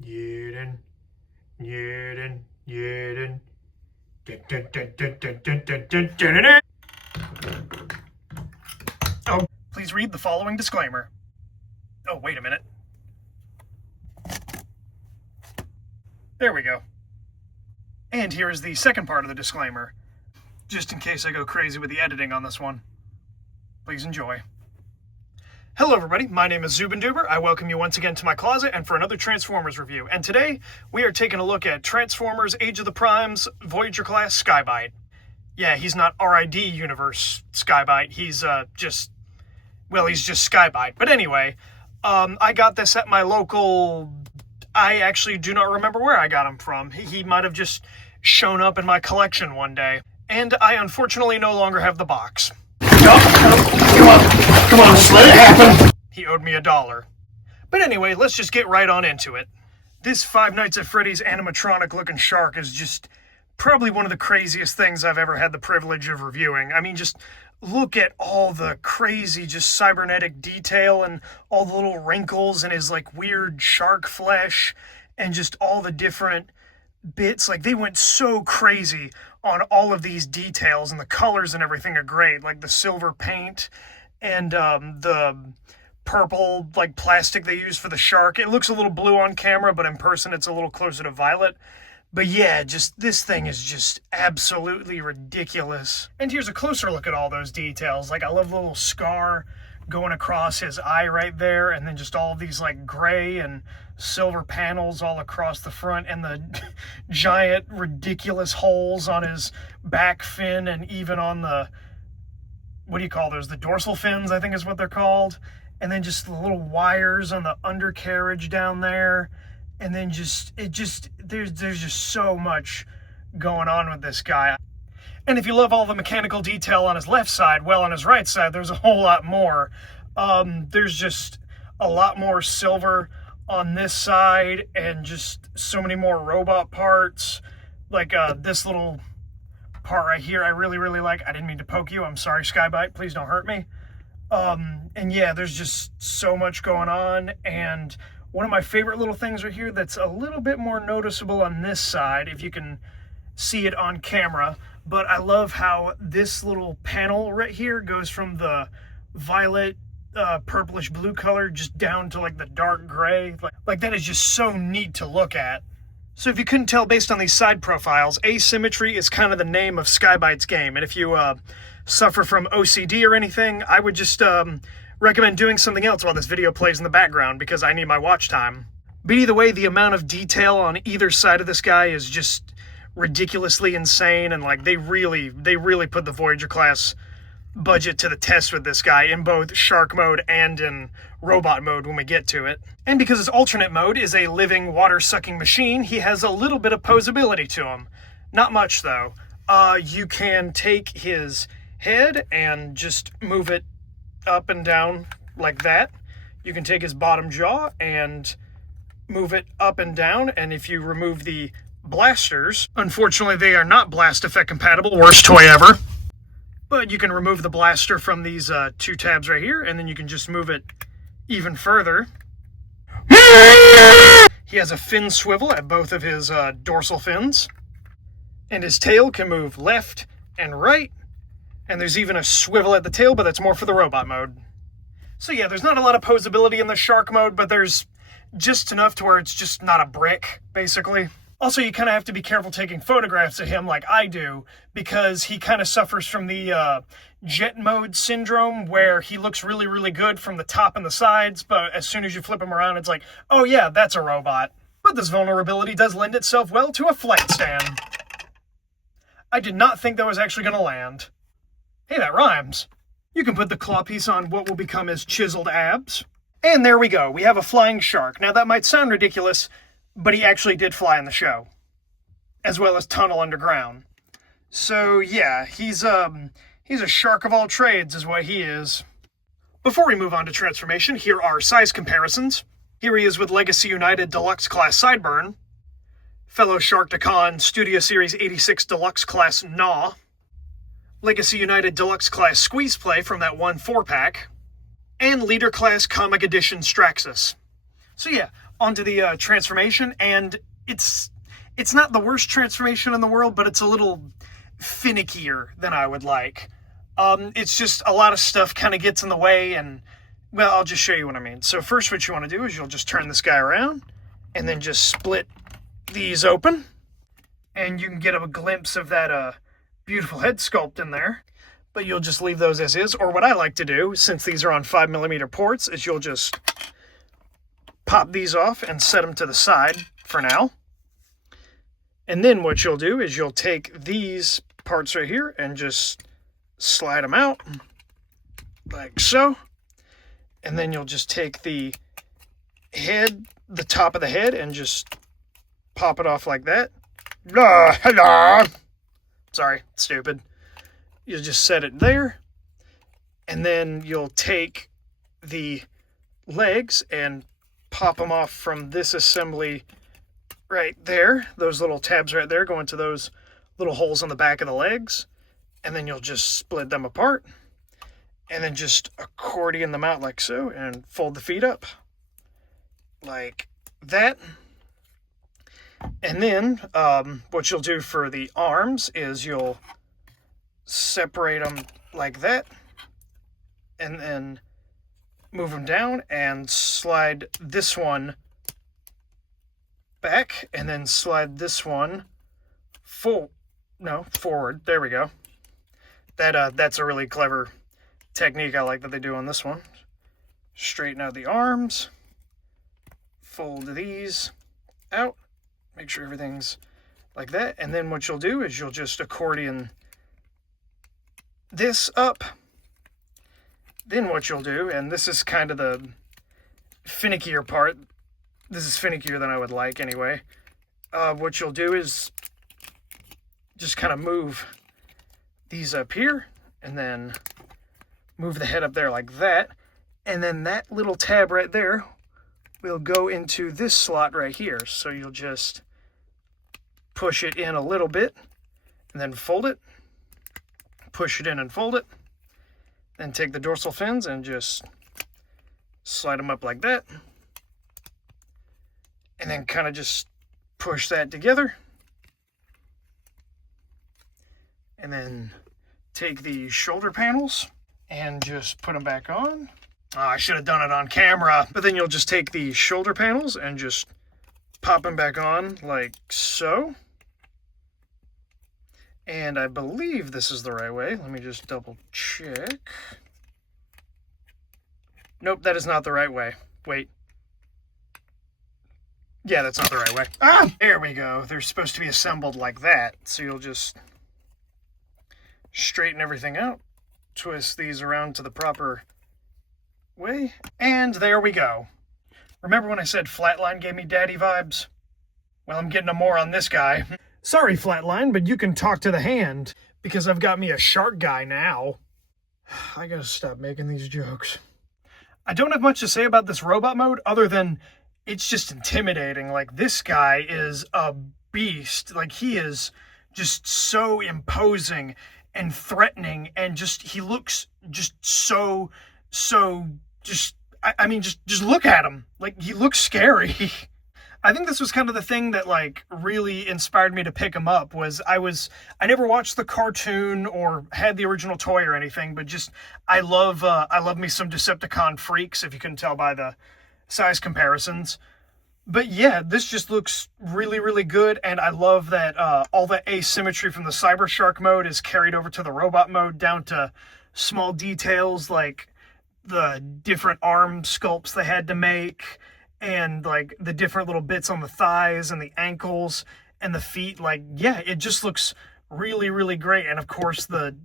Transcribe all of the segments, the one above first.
Jeden, jeden, jeden. Oh, please read the following disclaimer. Oh, wait a minute. There we go. And here is the second part of the disclaimer, just in case I go crazy with the editing on this one. Please enjoy. Hello everybody, my name is Zubenduber. I welcome you once again to my closet and for another Transformers review. And today, we are taking a look at Transformers Age of the Primes Voyager class Skybyte. Yeah, he's not RID Universe Skybyte, he's just Skybyte. But anyway, I got this at my local... I actually do not remember where I got him from. He might have just shown up in my collection one day. And I unfortunately no longer have the box. Come on, just let it happen. He owed me $1. But anyway, let's just get right on into it. This Five Nights at Freddy's animatronic looking shark is just probably one of the craziest things I've ever had the privilege of reviewing. I mean, just look at all the crazy, just cybernetic detail and all the little wrinkles in his like weird shark flesh and just all the different bits. Like, they went so crazy on all of these details, and the colors and everything are great, like the silver paint and the purple like plastic they use for the shark. It looks a little blue on camera, but in person it's a little closer to violet. But yeah, just this thing is just absolutely ridiculous. And here's a closer look at all those details. Like, I love the little scar going across his eye right there, and then just all of these like gray and silver panels all across the front, and the giant ridiculous holes on his back fin, and even on the, what do you call those, the dorsal fins, I think is what they're called. And then just the little wires on the undercarriage down there. And then there's just so much going on with this guy. And if you love all the mechanical detail on his left side, well, on his right side, there's a whole lot more. There's just a lot more silver on this side, and just so many more robot parts. Like this little part right here, I really, really like. I didn't mean to poke you. I'm sorry, Skybyte. Please don't hurt me. And yeah, there's just so much going on. And one of my favorite little things right here that's a little bit more noticeable on this side, if you can see it on camera, but I love how this little panel right here goes from the violet, purplish blue color just down to like the dark gray. Like that is just so neat to look at. So if you couldn't tell based on these side profiles, asymmetry is kind of the name of Skybyte's game. And if you suffer from OCD or anything, I would just recommend doing something else while this video plays in the background, because I need my watch time. But either way, the amount of detail on either side of this guy is just ridiculously insane, and like they really put the Voyager class budget to the test with this guy in both shark mode and in robot mode when we get to it. And because his alternate mode is a living water-sucking machine, he has a little bit of posability to him. Not much though. You can take his head and just move it up and down like that. You can take his bottom jaw and move it up and down, and if you remove the blasters, unfortunately they are not blast effect compatible, worst toy ever, but you can remove the blaster from these two tabs right here, and then you can just move it even further. He has a fin swivel at both of his dorsal fins, and his tail can move left and right. And there's even a swivel at the tail, but that's more for the robot mode. So yeah, there's not a lot of posability in the shark mode, but there's just enough to where it's just not a brick, basically. Also, you kind of have to be careful taking photographs of him like I do, because he kind of suffers from the jet mode syndrome, where he looks really, really good from the top and the sides, but as soon as you flip him around, it's like, oh yeah, that's a robot. But this vulnerability does lend itself well to a flight stand. I did not think that was actually going to land. Hey, that rhymes. You can put the claw piece on what will become his chiseled abs. And there we go. We have a flying shark. Now, that might sound ridiculous, but he actually did fly in the show, as well as tunnel underground. So, yeah, he's a shark of all trades is what he is. Before we move on to transformation, here are size comparisons. Here he is with Legacy United Deluxe Class Sideburn, fellow Sharkticon Studio Series 86 Deluxe Class Gnaw, Legacy United Deluxe Class Squeeze Play from that one 4-pack, and Leader Class Comic Edition Straxus. So yeah, onto the transformation, and it's not the worst transformation in the world, but it's a little finickier than I would like. It's just a lot of stuff kind of gets in the way, and, well, I'll just show you what I mean. So first what you want to do is you'll just turn this guy around, and then just split these open, and you can get a glimpse of that beautiful head sculpt in there. But you'll just leave those as is, or what I like to do, since these are on 5mm ports, is you'll just pop these off and set them to the side for now. And then what you'll do is you'll take these parts right here and just slide them out like so. And then you'll just take the head, the top of the head, and just pop it off like that. Sorry, stupid. You'll just set it there, and then you'll take the legs and pop them off from this assembly right there. Those little tabs right there go into those little holes in the back of the legs, and then you'll just split them apart, and then just accordion them out like so, and fold the feet up like that. And then what you'll do for the arms is you'll separate them like that, and then move them down and slide this one back, and then slide this one forward. There we go. That's a really clever technique I like that they do on this one. Straighten out the arms, fold these out, make sure everything's like that, and then what you'll do is you'll just accordion this up. Then what you'll do, and this is kind of the finickier part, this is finickier than I would like anyway, what you'll do is just kind of move these up here, and then move the head up there like that, and then that little tab right there will go into this slot right here. So you'll just push it in a little bit, and then fold it, push it in and fold it, then take the dorsal fins and just slide them up like that, and then kind of just push that together, and then take the shoulder panels and just put them back on. Oh, I should have done it on camera. But then you'll just take the shoulder panels and just pop them back on like so. And I believe this is the right way. Let me just double check. Nope, that is not the right way. Wait. Yeah, that's not the right way. Ah, there we go. They're supposed to be assembled like that. So you'll just straighten everything out, twist these around to the proper way, and there we go. Remember when I said Flatline gave me daddy vibes? Well, I'm getting them more on this guy. Sorry, Flatline, but you can talk to the hand, because I've got me a shark guy now. I gotta stop making these jokes. I don't have much to say about this robot mode, other than it's just intimidating. Like, this guy is a beast. Like, he is just so imposing and threatening, and just, he looks just so, just, I mean, just look at him. Like, he looks scary. I think this was kind of the thing that, like, really inspired me to pick him up, was I never watched the cartoon or had the original toy or anything, but just, I love me some Decepticon freaks, if you couldn't tell by the size comparisons. But yeah, this just looks really, really good, and I love that all the asymmetry from the Cyber Shark mode is carried over to the robot mode, down to small details like the different arm sculpts they had to make, and like the different little bits on the thighs and the ankles and the feet. Like, yeah, it just looks really, really great. And of course the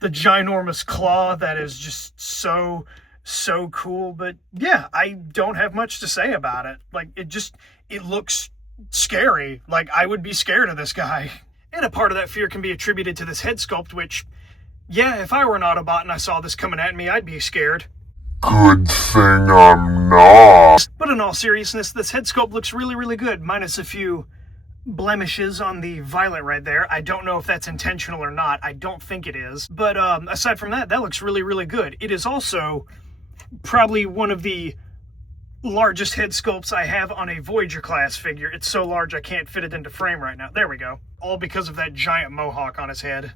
ginormous claw, that is just so cool. But yeah, I don't have much to say about it. Like, it looks scary. Like, I would be scared of this guy. And a part of that fear can be attributed to this head sculpt, which, yeah, if I were an Autobot and I saw this coming at me, I'd be scared. Good thing I'm not. But in all seriousness, this head sculpt looks really, really good, minus a few blemishes on the violet right there. I don't know if that's intentional or not. I don't think it is. But aside from that, that looks really, really good. It is also probably one of the largest head sculpts I have on a Voyager class figure. It's so large I can't fit it into frame right now. There we go. All because of that giant mohawk on his head.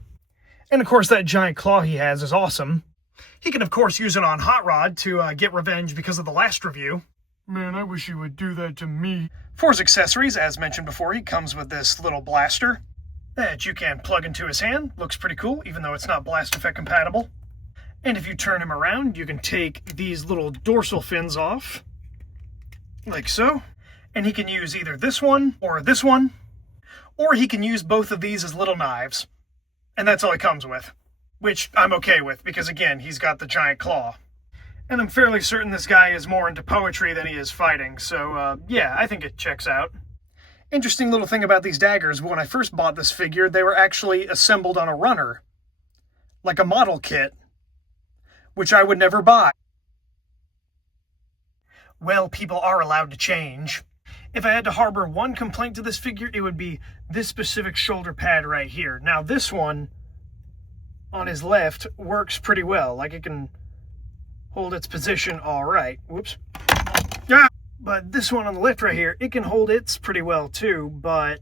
And of course that giant claw he has is awesome. He can of course use it on Hot Rod to get revenge because of the last review. Man, I wish he would do that to me. For his accessories, as mentioned before, he comes with this little blaster that you can plug into his hand. Looks pretty cool, even though it's not blast effect compatible. And if you turn him around, you can take these little dorsal fins off, like so. And he can use either this one, or he can use both of these as little knives. And that's all he comes with, which I'm okay with, because again, he's got the giant claw. And I'm fairly certain this guy is more into poetry than he is fighting, so yeah, I think it checks out. Interesting little thing about these daggers, when I first bought this figure, they were actually assembled on a runner, like a model kit, which I would never buy. Well, people are allowed to change. If I had to harbor one complaint to this figure, it would be this specific shoulder pad right here. Now, this one on his left works pretty well, like it can hold its position all right. Whoops. Yeah. But this one on the left right here, it can hold its pretty well too, but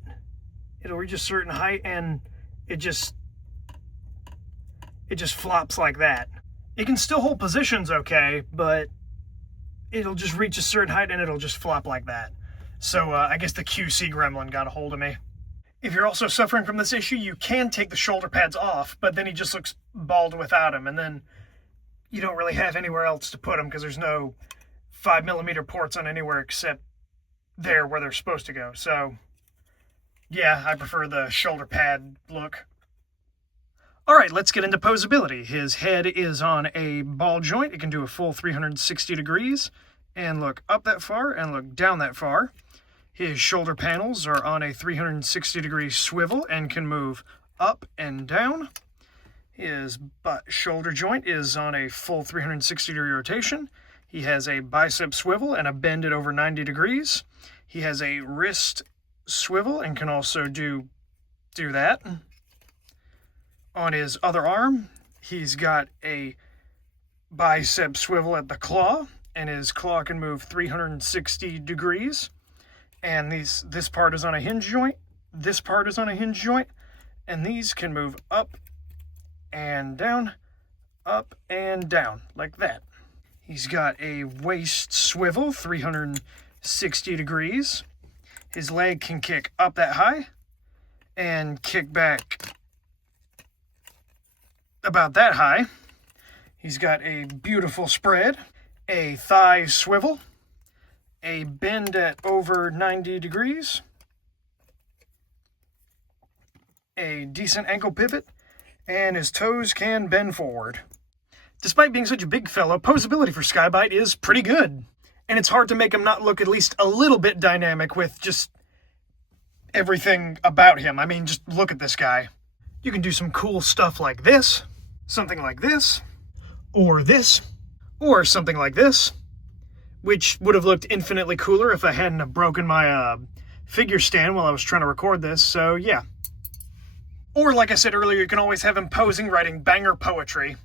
it'll reach a certain height and it just flops like that. It can still hold positions okay, but it'll just reach a certain height and it'll just flop like that. So I guess the QC gremlin got a hold of me. If you're also suffering from this issue, you can take the shoulder pads off, but then he just looks bald without him, and then you don't really have anywhere else to put them because there's no 5mm ports on anywhere except there where they're supposed to go. So yeah, I prefer the shoulder pad look. All right, let's get into posability. His head is on a ball joint. It can do a full 360 degrees and look up that far and look down that far. His shoulder panels are on a 360 degree swivel and can move up and down. His butt shoulder joint is on a full 360 degree rotation. He has a bicep swivel and a bend at over 90 degrees. He has a wrist swivel and can also do that. On his other arm, he's got a bicep swivel at the claw, and his claw can move 360 degrees. And this part is on a hinge joint, this part is on a hinge joint, and these can move up and down, like that. He's got a waist swivel, 360 degrees. His leg can kick up that high and kick back about that high. He's got a beautiful spread, a thigh swivel, a bend at over 90 degrees, a decent ankle pivot, and his toes can bend forward. Despite being such a big fellow, posability for Skybyte is pretty good. And it's hard to make him not look at least a little bit dynamic with just everything about him. I mean, just look at this guy. You can do some cool stuff like this, something like this, or something like this, which would have looked infinitely cooler if I hadn't have broken my figure stand while I was trying to record this, so yeah. Or, like I said earlier, you can always have him posing, writing banger poetry.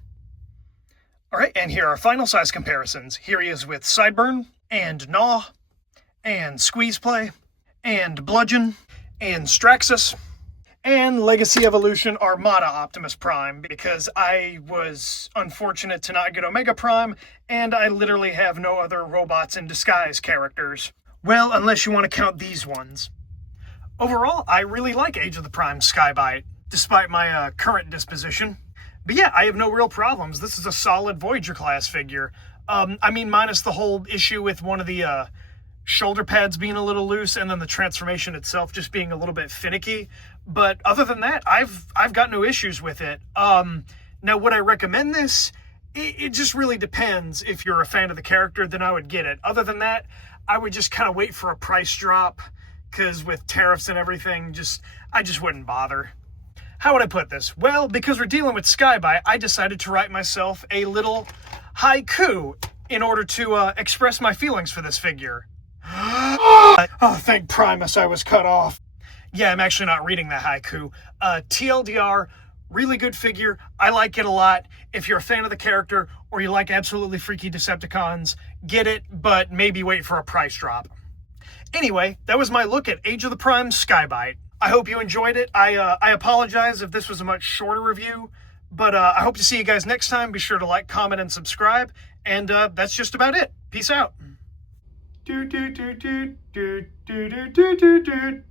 Alright, and here are final size comparisons. Here he is with Sideburn, and Gnaw, and Squeeze Play, and Bludgeon, and Straxus, and Legacy Evolution Armada Optimus Prime, because I was unfortunate to not get Omega Prime, and I literally have no other robots in disguise characters. Well, unless you want to count these ones. Overall, I really like Age of the Prime Skybyte, despite my current disposition. But yeah, I have no real problems. This is a solid Voyager class figure. I mean, minus the whole issue with one of the shoulder pads being a little loose, and then the transformation itself just being a little bit finicky. But other than that, I've got no issues with it. Now, would I recommend this? It just really depends. If you're a fan of the character, then I would get it. Other than that, I would just kind of wait for a price drop, because with tariffs and everything, I just wouldn't bother. How would I put this? Well, because we're dealing with Skybyte, I decided to write myself a little haiku in order to express my feelings for this figure. Oh, thank Primus I was cut off. Yeah, I'm actually not reading that haiku. TLDR, really good figure. I like it a lot. If you're a fan of the character or you like absolutely freaky Decepticons, get it, but maybe wait for a price drop. Anyway, that was my look at Age of the Prime Skybyte. I hope you enjoyed it. I apologize if this was a much shorter review, but I hope to see you guys next time. Be sure to like, comment, and subscribe. And that's just about it. Peace out. Do do do do do do do do do do.